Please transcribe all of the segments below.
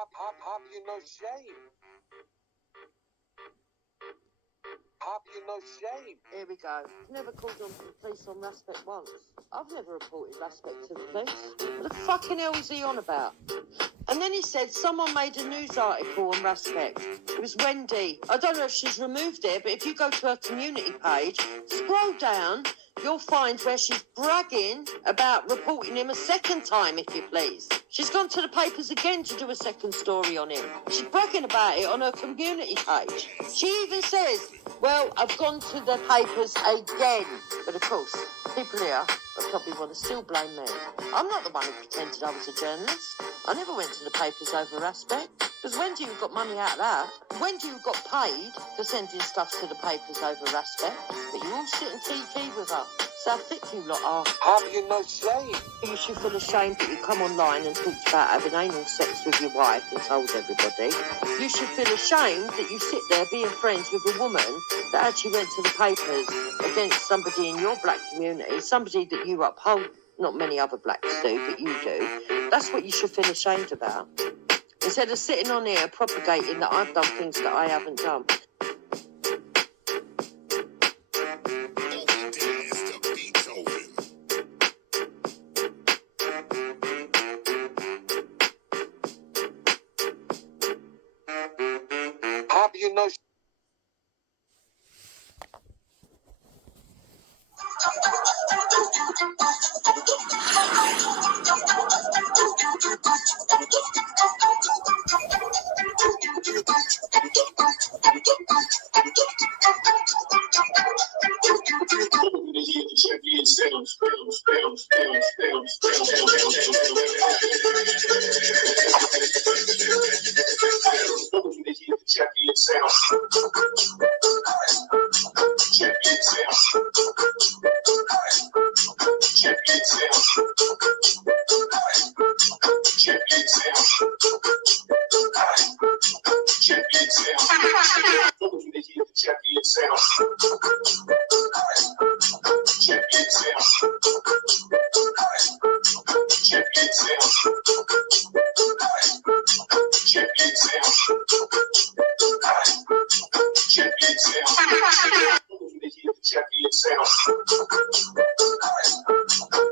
Have you no shame? Have you no shame? Here we go. Never called on the police on Raspect once. I've never reported Raspect to the police. What the fucking hell is he on about? And then he said someone made a news article on Raspect. It was Wendy. I don't know if she's removed it, but if you go to her community page, scroll down, you'll find where she's bragging about reporting him a second time, if you please. She's gone to the papers again to do a second story on him. She's bragging about it on her community page. She even says, well, I've gone to the papers again. But of course, people here probably want to still blame me. I'm not the one who pretended I was a journalist. I never went to the papers over Raspect. Because when do you got money out of that? When do you got paid for sending stuff to the papers over Raspect? But you all sit and TP with her. So how thick you lot are. Have you no shame? You should feel ashamed that you come online and talked about having anal sex with your wife and told everybody. You should feel ashamed that you sit there being friends with a woman that actually went to the papers against somebody in your black community, somebody that you uphold. Not many other blacks do, but you do. That's what you should feel ashamed about. Instead of sitting on here propagating that I've done things that I haven't done. Have you no shame?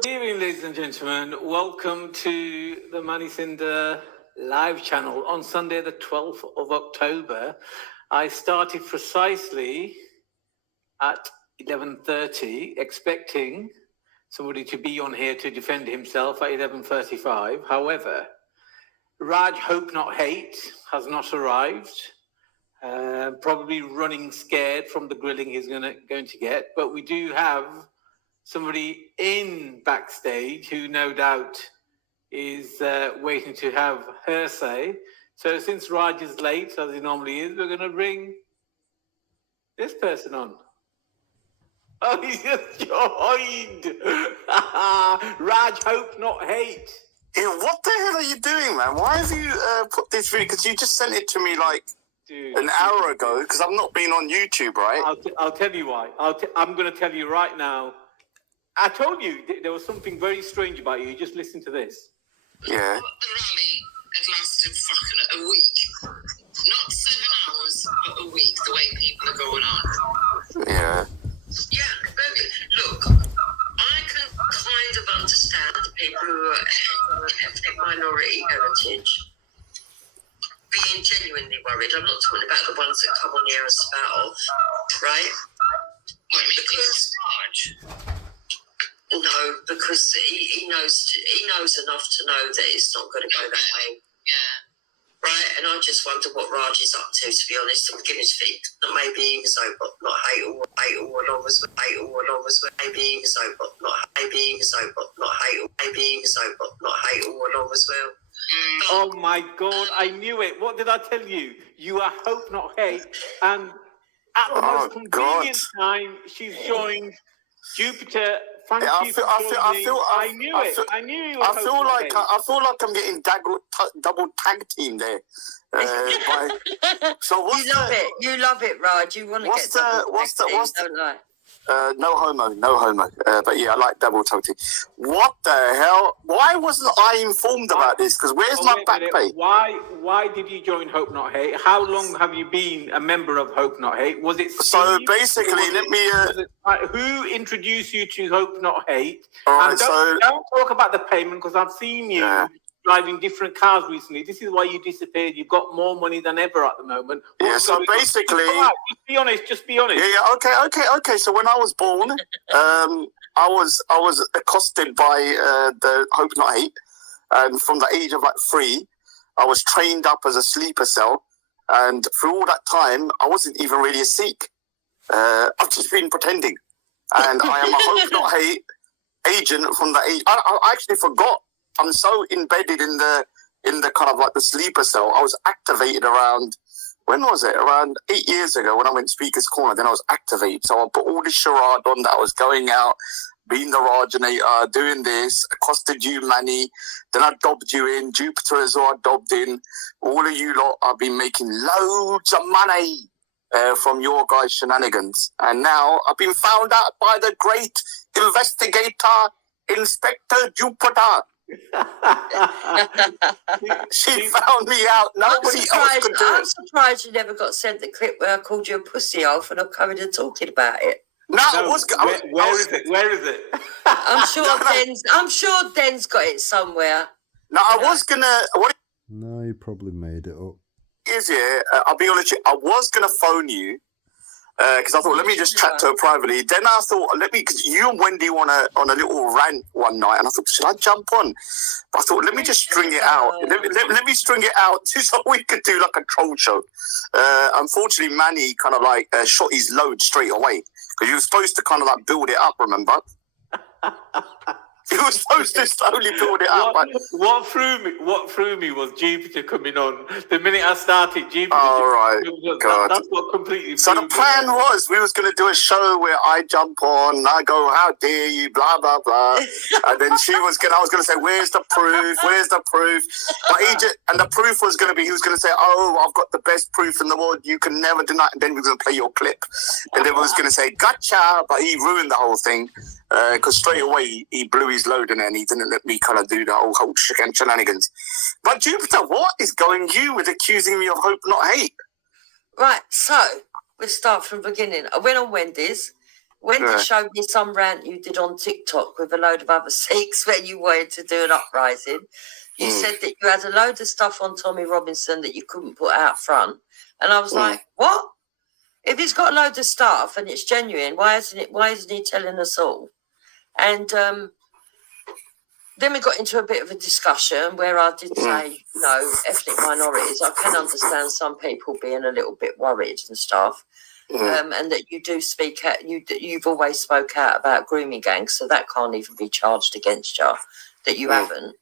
Good evening, ladies and gentlemen. Welcome to the Money Cinder live channel on Sunday, the 12th of October. I started precisely at 11:30, expecting somebody to be on here to defend himself at 11:35. However, Raj Hope Not Hate has not arrived. Probably running scared from the grilling he's going to get. But we do have somebody in backstage who no doubt is waiting to have her say. So since Raj is late, as he normally is, we're going to bring this person on. Oh, he's just joined. Raj Hope Not Hate. Yeah, what the hell are you doing, man? Why have you put this video? Because you just sent it to me like an hour ago, because I've not been on YouTube, right? I'll tell you why. I'm going to tell you right now. I told you there was something very strange about you. Just listen to this. Yeah. The rally had lasted fucking a week. Not 7 hours, but a week, the way people are going on. Yeah. Yeah, baby. Look, I can kind of understand the people who are ethnic minority heritage being genuinely worried. I'm not talking about the ones that come on here and spout off, right? What, you mean because Raj? No, because he knows enough to know that it's not going to go that way. Yeah. Right, and I just wonder what Raj is up to be honest. I'm beginning to think that maybe he was not hate all along as well. Maybe he was not hate all along as well. Oh my God, I knew it. What did I tell you? You are Hope Not Hate. And at the most convenient time, she's joined Jupiter. Thank you for joining. I knew it. I knew you were I feel like I'm getting double tag team there. So You love it, Raj. You want to get double tag team, don't I? No homo. But yeah, I like double totty. What the hell? Why wasn't I informed about this? Because where's my back pay? Why did you join Hope Not Hate? How long have you been a member of Hope Not Hate? Was it Steve, So basically, who introduced you to Hope Not Hate? All right, And don't talk about the payment, because I've seen you driving different cars recently. This is why you disappeared. You've got more money than ever at the moment. So basically, just be honest. Yeah. Okay. So when I was born, I was accosted by the Hope Not Hate, and from the age of like 3, I was trained up as a sleeper cell, and through all that time, I wasn't even really a Sikh. I've just been pretending, and I am a Hope Not Hate agent from the age. I actually forgot. I'm so embedded in the kind of like the sleeper cell. I was activated around, when was it? Around 8 years ago when I went Speaker's Corner. Then I was activated. So I put all this charade on that I was going out, being the Rajanator, doing this, accosted you, Manny. Then I dobbed you in. Jupiter as well, I dobbed in. All of you lot, I've been making loads of money from your guys' shenanigans. And now I've been found out by the great investigator, Inspector Jupiter. She found me out. Nobody else could do I'm it. surprised you never got sent the clip where I called you a pussy hole for not coming and talking about it. Where is it? I'm sure Den's got it somewhere. No, I was gonna. What No, you probably made it up. is it? I'll be honest with you. I was gonna phone you because I thought, let me just chat to her privately. Then I thought, because you and Wendy were on a little rant one night, and I thought, should I jump on? But I thought, let me just string it out. Let me string it out so we could do like a troll show. Unfortunately, Manny kind of like shot his load straight away because you were supposed to kind of like build it up, remember? He was supposed to slowly build it up. What threw me was Jupiter coming on. The minute I started, Jupiter. Oh, right. That's what completely. So the plan was we was going to do a show where I jump on, I go, how dare you, blah, blah, blah. And then I was going to say, where's the proof? And the proof was going to be, he was going to say, oh, I've got the best proof in the world. You can never deny it. And then he was going to play your clip. And then he was going to say, gotcha. But he ruined the whole thing. Because straight away he blew his load and he didn't let me kind of do the whole shenanigans. But Jupiter, what is going you with accusing me of Hope Not Hate? Right, so we'll start from the beginning. I went on Wendy's. Wendy showed me some rant you did on TikTok with a load of other Sikhs where you wanted to do an uprising. You said that you had a load of stuff on Tommy Robinson that you couldn't put out front. And I was like, what? If he's got a load of stuff and it's genuine, why isn't he telling us all? And then we got into a bit of a discussion where I did say, ethnic minorities. I can understand some people being a little bit worried and stuff, and that you do speak out. You've always spoke out about grooming gangs, so that can't even be charged against you that you haven't.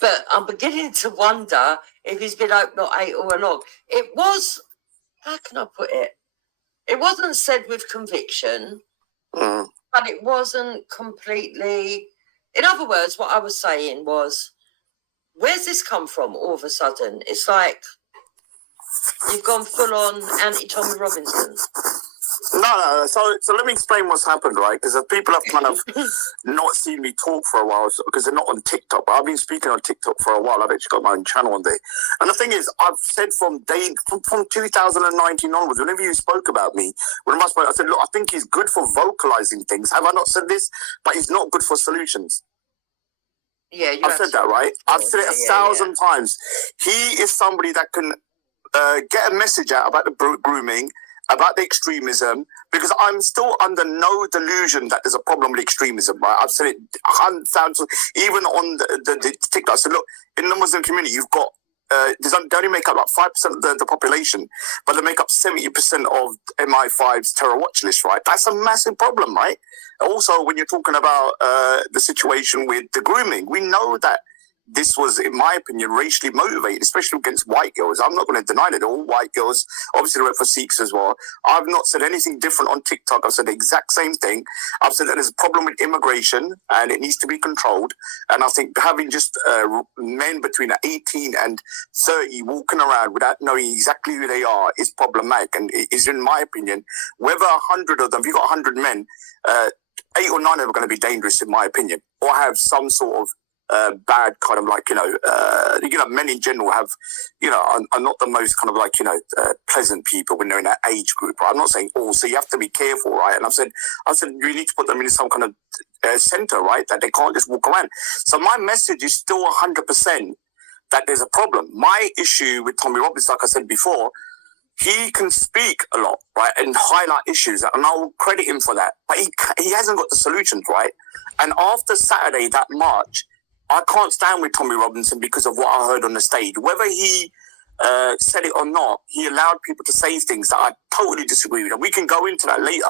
But I'm beginning to wonder if he's been Hope Not Hate all along. It was, how can I put it? It wasn't said with conviction. But it wasn't completely... In other words, what I was saying was, where's this come from all of a sudden? It's like you've gone full-on anti-Tommy Robinson. No. So let me explain what's happened, right? Because people have kind of not seen me talk for a while because they're not on TikTok. But I've been speaking on TikTok for a while. I've actually got my own channel one day. And the thing is, I've said from 2019 onwards, whenever you spoke about me, I said, look, I think he's good for vocalizing things. Have I not said this? But he's not good for solutions. Yeah, I've said that, right? I've said it 1,000 times. He is somebody that can get a message out about the grooming, about the extremism, because I'm still under no delusion that there's a problem with extremism, right? I've said it 100,000, even on the TikTok. I said, look, in the Muslim community, you've got, they only make up about 5% of the population, but they make up 70% of MI5's terror watch list, right? That's a massive problem, right? Also, when you're talking about the situation with the grooming, we know that this was, in my opinion, racially motivated, especially against white girls. I'm not going to deny that all white girls, obviously they went for Sikhs as well. I've not said anything different on TikTok. I've said the exact same thing. I've said that there's a problem with immigration and it needs to be controlled. And I think having just men between 18 and 30 walking around without knowing exactly who they are is problematic. And it is, in my opinion, whether 100 of them, if you've got 100 men, 8 or 9 of them are going to be dangerous, in my opinion, or have some sort of bad kind of like, men in general have, are not the most kind of like, pleasant people when they're in that age group, right? I'm not saying all, so you have to be careful, right? And I said, you need to put them in some kind of center, right? That they can't just walk around. So my message is still 100% that there's a problem. My issue with Tommy Robinson, like I said before, he can speak a lot, right, and highlight issues, and I'll credit him for that. But he hasn't got the solutions, right? And after Saturday, that march, I can't stand with Tommy Robinson because of what I heard on the stage. Whether he said it or not, he allowed people to say things that I totally disagree with. And we can go into that later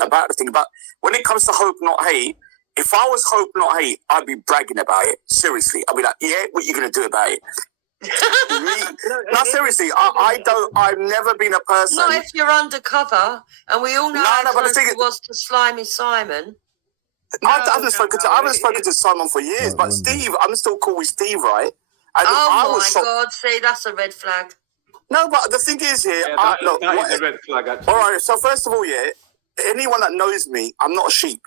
about the thing. But when it comes to Hope Not Hate, if I was Hope Not Hate, I'd be bragging about it. Seriously. I'd be like, yeah, what are you going to do about it? No, seriously, I've never been a person. Not if you're undercover, and we all know how close it was to Slimy Simon. I haven't spoken to Simon for years, but Steve, I'm still cool with Steve, right? And God, see, that's a red flag. No, but the thing is here, that is a red flag, actually. All right, so first of all, anyone that knows me, I'm not a sheep,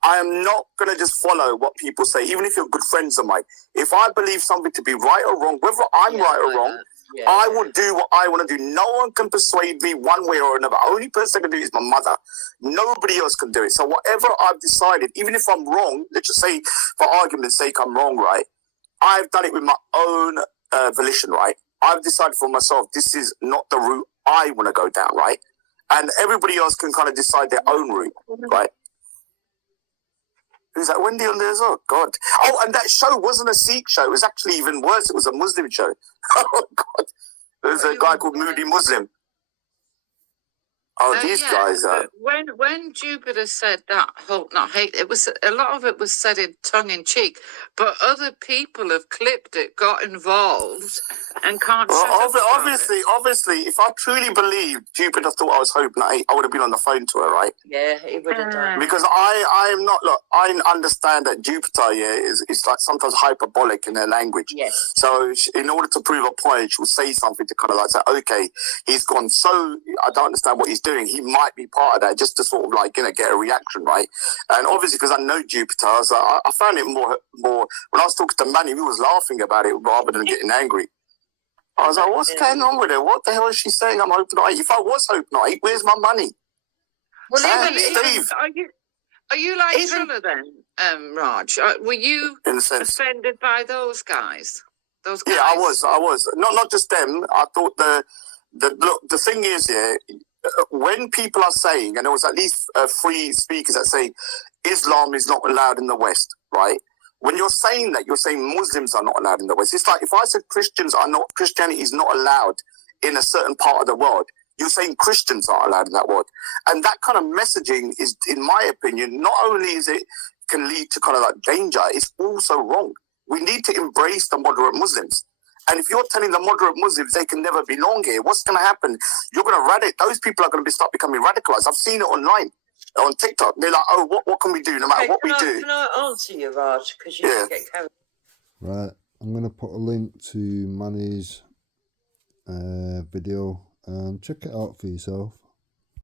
I am not going to just follow what people say, even if you're good friends of mine. If I believe something to be right or wrong, whether I'm right or wrong, I will do what I want to do. No one can persuade me one way or another. The only person that can do it is my mother. Nobody else can do it. So whatever I've decided, even if I'm wrong, let's just say for argument's sake I'm wrong, right? I've done it with my own volition, right? I've decided for myself, this is not the route I want to go down, right? And everybody else can kind of decide their own route, right? Who's that? Wendy on there as well? God. Oh, and that show wasn't a Sikh show. It was actually even worse. It was a Muslim show. Oh, God. There's a guy called Moody Muslim. Oh, these guys are... When Jupiter said that Hope Not Hate, it was a lot of it was said in tongue-in-cheek, but other people have clipped it, got involved, and can't obviously, if I truly believed Jupiter thought I was Hope Not Hate, I would have been on the phone to her, right? Yeah, he would have done. Because I am not, look, I understand that Jupiter, is like sometimes hyperbolic in her language. Yes. So in order to prove a point, she'll say something to kind of like say, okay, he's gone so, I don't understand what he's doing. He might be part of that just to sort of like, get a reaction, right? And obviously, because I know Jupiter, so I found it more, when I was talking to Manny, we was laughing about it rather than getting angry. I was like, what's going on with her? What the hell is she saying? I'm Hope Not Hate. If I was Hope Not Hate, where's my money? Well, Steve. Are you like Triller then, Raj? Were you offended by those guys? Those guys? Yeah, I was. Not just them. I thought the thing is, when people are saying, and there was at least 3 speakers that say Islam is not allowed in the West, right? When you're saying that, you're saying Muslims are not allowed in the West. It's like if I said Christianity is not allowed in a certain part of the world, you're saying Christians aren't allowed in that world. And that kind of messaging is, in my opinion, not only is it can lead to kind of like danger, it's also wrong. We need to embrace the moderate Muslims. And if you're telling the moderate Muslims they can never belong here, what's going to happen? You're going to those people are going to start becoming radicalized. I've seen it online, on TikTok. They're like, oh, what can we do? No matter what we do. Can I answer you, Raj? Because you can get carried. Right, I'm going to put a link to Manny's video and check it out for yourself.